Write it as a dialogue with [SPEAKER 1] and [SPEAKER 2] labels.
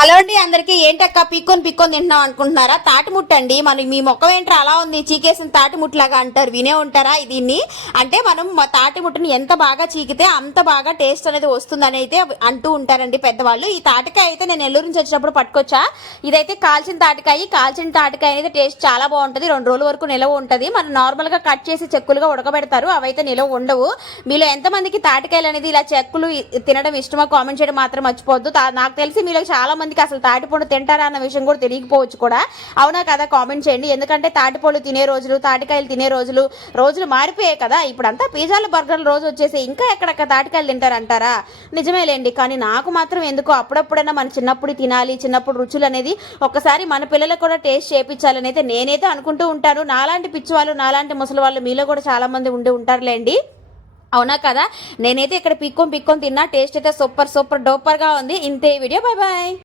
[SPEAKER 1] Hello అండి అందరికి ఏంటక్క పీక్కొని పిక్కొని తింటున్నాం అనుకుంటున్నారా? తాటిముట్టండి. మనం మీ మొక్క ఏంట్రా అలా ఉంది? చీకేసిన తాటిముట్లాగా అంటారు. వినే ఉంటారా దీన్ని? అంటే మనం మా తాటిముట్టని ఎంత బాగా చీకితే అంత బాగా టేస్ట్ అనేది వస్తుందని అయితే అంటూ ఉంటారండి పెద్దవాళ్ళు. ఈ తాటికాయ అయితే నేను నెల్లూరు నుంచి వచ్చినప్పుడు పట్టుకొచ్చా. ఇదైతే కాల్చిన తాటికాయ. కాల్చిన తాటికాయ అనేది టేస్ట్ చాలా బాగుంటుంది. రెండు రోజుల వరకు నిలవ ఉంటుంది. మనం నార్మల్గా కట్ చేసి చెక్కులుగా ఉడకబెడతారు. అవైతే నిలవ ఉండవు. మీలో ఎంతమందికి తాటికాయలు అనేది ఇలా చెక్కులు తినడం ఇష్టమో కామెంట్ చేయడం మాత్రం మర్చిపోద్దు నాకు తెలిసి మీలో చాలా మందికి అసలు తాటిపండు తింటారా అన్న విషయం కూడా తెలియకపోవచ్చు కూడా. అవునా కదా? కామెంట్ చేయండి. ఎందుకంటే తాటిపళ్ళు తినే రోజులు తాటికాయలు తినే రోజులు రోజులు మారిపోయాయి కదా. ఇప్పుడు అంతా పిజ్జాలు బర్గర్లు రోజు వచ్చేసి ఇంకా ఎక్కడక్కడ తాటికాయలు తింటారంటారా? నిజమేలేండి కానీ నాకు మాత్రం ఎందుకో అప్పుడప్పుడైనా మన చిన్నప్పుడు తినాలి చిన్నప్పుడు రుచులు అనేది ఒక్కసారి మన పిల్లలకు కూడా టేస్ట్ చేయించాలని అయితే నేనైతే అనుకుంటూ ఉంటాను. నాలాంటి పిచ్చివాళ్ళు నాలాంటి ముసలి వాళ్ళు మీలో కూడా చాలా మంది ఉండి ఉంటారులేండి. అవునా కదా? నేనైతే ఇక్కడ పిక్కొని పిక్కొని తిన్నా. టేస్ట్ అయితే సూపర్ సూపర్ డోపర్గా ఉంది. ఇంతే వీడియో. Bye bye